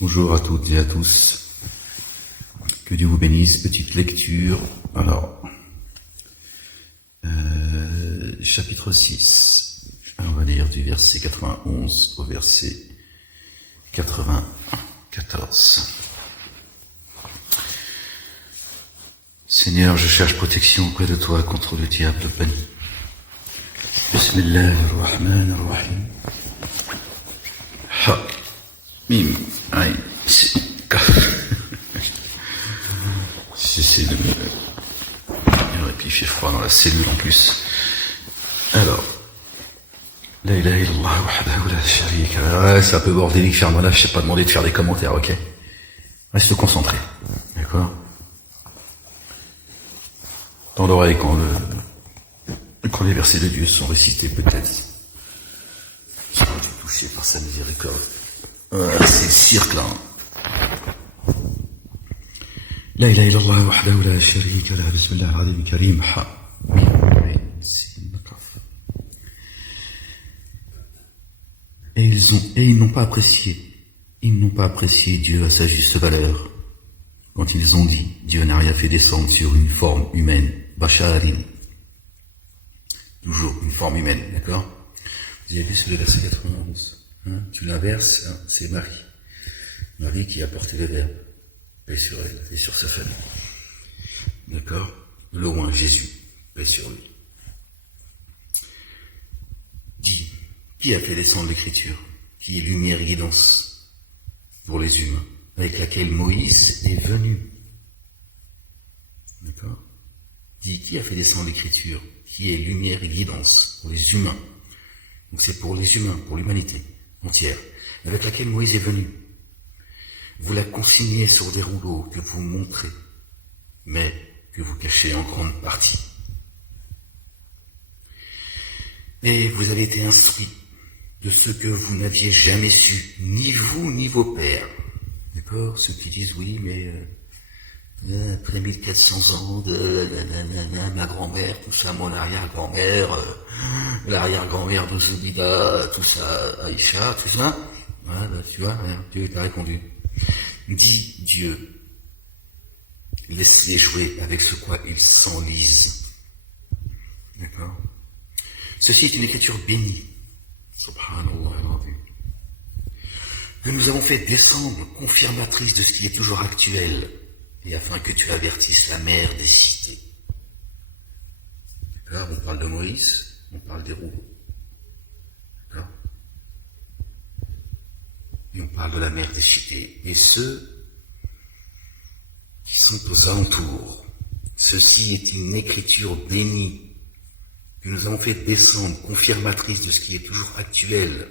Bonjour à toutes et à tous. Que Dieu vous bénisse. Petite lecture. Alors, chapitre 6. On va lire du verset 91 au verset 94. Seigneur, je cherche protection auprès de toi contre le diable banni. Bismillah ar-Rahman ar-Rahim. Ha, mim, aïe, c'est kaf. C'est le... Et puis il fait froid dans la cellule en plus. Alors, la ilaha illallah wahdahu la sharika lahu. Ouais, c'est un peu bordélique, ferme-la, je sais pas demander de faire des commentaires, ok? Reste concentré, d'accord? Dans l'oreille quand les versets de Dieu sont récités, peut-être. Ça va être touché par sa miséricorde. C'est le cirque, là. La ilaha illallah wahdahu la sharika lahu bismillah al-azim karim ha. Et ils n'ont pas apprécié Dieu à sa juste valeur. Quand ils ont dit, Dieu n'a rien fait descendre sur une forme humaine, basharin. Toujours une forme humaine, d'accord? Vous avez vu sur le verset 91, hein? Tu l'inverses, hein? C'est Marie. Marie qui a porté le Verbe, paix sur elle et sur sa famille. D'accord? Le loin, Jésus, paix sur lui. Dis, qui a fait descendre l'écriture, qui est lumière et guidance pour les humains, avec laquelle Moïse est venu? D'accord? Dis, qui a fait descendre l'écriture, qui est lumière et guidance pour les humains? Donc c'est pour les humains, pour l'humanité entière, avec laquelle Moïse est venu. Vous la consignez sur des rouleaux que vous montrez, mais que vous cachez en grande partie. Et vous avez été instruits de ce que vous n'aviez jamais su, ni vous, ni vos pères. D'accord? Ceux qui disent oui, mais après 1400 ans de ma grand-mère, tout ça, mon arrière-grand-mère, l'arrière-grand-mère de Zoubida, tout ça, Aïcha, tout ça. Ouais, bah, tu vois, Dieu t'a répondu. Dis Dieu, laisse-les jouer avec ce quoi ils s'enlisent. D'accord? Ceci est une écriture bénie. Subhanallah. Que nous avons fait descendre, confirmatrice de ce qui est toujours actuel, et afin que tu avertisses la mère des cités. D'accord? On parle de Moïse, on parle des rouleaux. D'accord? Et on parle de la mère des cités. Et ceux qui sont aux alentours. Ceci est une écriture bénie que nous avons fait descendre, confirmatrice de ce qui est toujours actuel.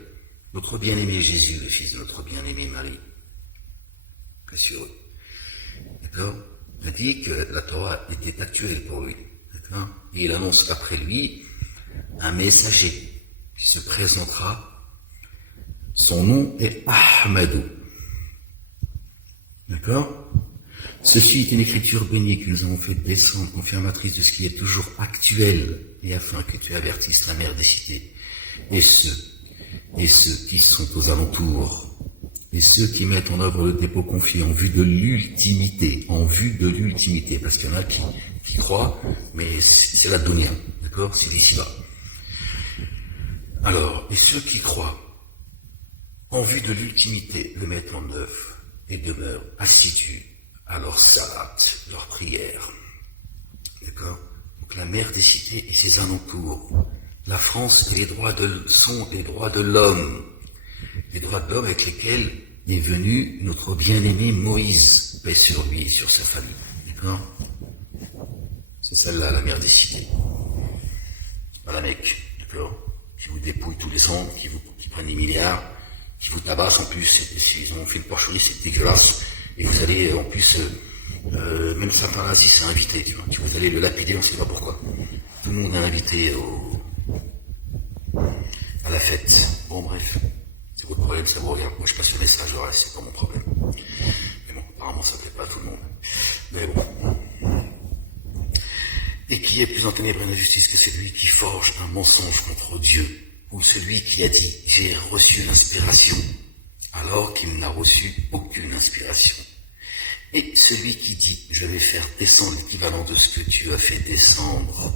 Notre bien-aimé Jésus, le fils de notre bien-aimée Marie. Bien sûr. D'accord? Il a dit que la Torah était actuelle pour lui. D'accord? Et il annonce après lui un messager qui se présentera. Son nom est Ahmadou. D'accord? Ceci est une écriture bénie que nous avons fait descendre, confirmatrice de ce qui est toujours actuel, et afin que tu avertisses la mère des cités, et ceux qui sont aux alentours, et ceux qui mettent en œuvre le dépôt confié en vue de l'ultimité, parce qu'il y en a qui croient, mais c'est la dunya, d'accord? C'est l'ici-bas. Alors, et ceux qui croient, en vue de l'ultimité, le mettent en œuvre et demeurent assidus à leur salat, leur prière. D'accord? Donc la mère des cités et ses alentours. La France et sont les droits de l'homme. Les droits de l'homme avec lesquels est venu notre bien-aimé Moïse, paix sur lui et sur sa famille. D'accord? C'est celle-là, la mère des cités. Pas la Mecque, d'accord? Qui vous dépouille tous les ans, qui prennent des milliards, qui vous tabassent en plus, et s'ils ont fait une porcherie, c'est dégueulasse. Et vous allez, en plus, même Saint-Paras, si c'est invité, tu vois, vous allez le lapider, on ne sait pas pourquoi. Tout le monde est invité à la fête. Bon, bref, c'est votre problème, ça vous regarde. Moi, je passe le message, le reste, c'est pas mon problème. Mais bon, apparemment, ça ne plaît pas à tout le monde. Mais bon. Et qui est plus en ténèbres et en injustice que celui qui forge un mensonge contre Dieu, ou celui qui a dit, j'ai reçu l'inspiration. alors qu'il n'a reçu aucune inspiration. Et celui qui dit « je vais faire descendre l'équivalent de ce que Dieu a fait descendre ».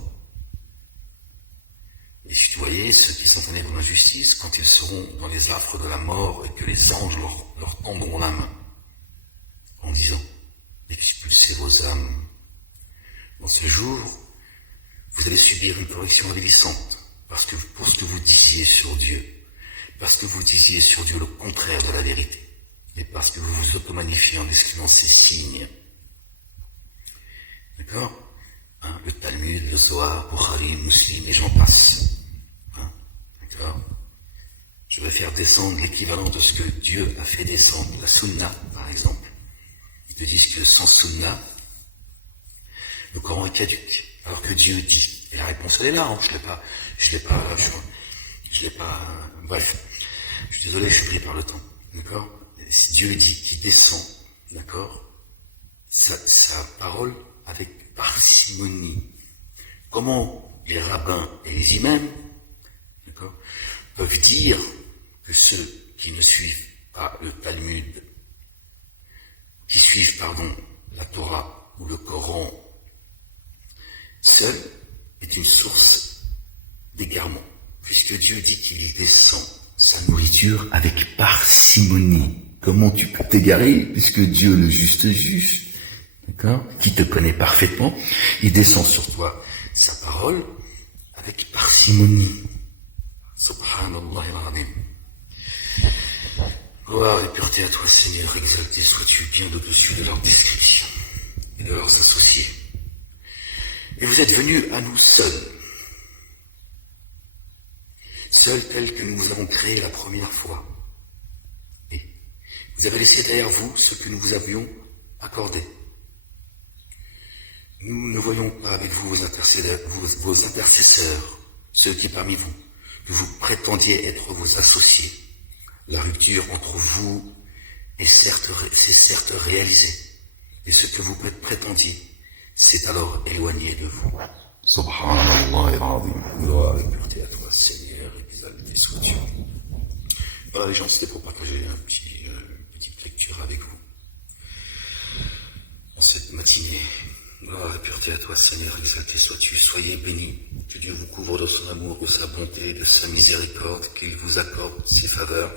Et si tu voyais ceux qui sont ténèbres d'injustice, quand ils seront dans les affres de la mort et que les anges leur tendront la main, en disant « expulsez vos âmes ». Dans ce jour, vous allez subir une correction avilissante, parce que pour ce que vous disiez sur Dieu, parce que vous disiez sur Dieu le contraire de la vérité, et parce que vous vous automagnifiez en excluant ces signes. D'accord? Le Talmud, le Zohar, Bukhari, Muslim, et j'en passe. D'accord? Je vais faire descendre l'équivalent de ce que Dieu a fait descendre, la Sunna, par exemple. Ils te disent que sans Sunna, le Coran est caduque, alors que Dieu dit. Et la réponse, elle est là, hein. Bref. Je suis désolé, je suis pris par le temps. D'accord? Si Dieu dit qu'il descend, d'accord? Sa parole avec parcimonie. Comment les rabbins et les imams, d'accord, peuvent dire que ceux qui ne suivent pas le Talmud, qui suivent, la Torah ou le Coran, seul est une source d'égarement, puisque Dieu dit qu'il descend sa nourriture avec parcimonie. Comment tu peux t'égarer, puisque Dieu, le juste, d'accord, qui te connaît parfaitement, il descend sur toi sa parole avec parcimonie. Subhanallah al-Azim. Gloire et pureté à toi, Seigneur, exalté sois-tu bien au-dessus de leur description et de leurs associés. Et vous êtes venus à nous seuls tels que nous vous avons créés la première fois. Et vous avez laissé derrière vous ce que nous vous avions accordé. Nous ne voyons pas avec vous vos intercesseurs, ceux qui parmi vous, que vous prétendiez être vos associés. La rupture entre vous c'est certes réalisée, et ce que vous prétendiez s'est alors éloigné de vous. Subhanallah al-Azim. Gloire et pureté à toi, Seigneur, exalté sois-tu. Voilà les gens, c'était pour partager une petite lecture avec vous. En cette matinée, gloire et pureté à toi, Seigneur, exalté sois-tu. Soyez bénis, que Dieu vous couvre de son amour, de sa bonté, de sa miséricorde, qu'il vous accorde ses faveurs.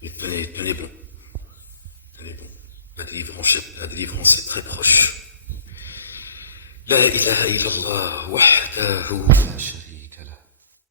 Et tenez bon. La délivrance est très proche. La ilaha illallah wahdahu la sharika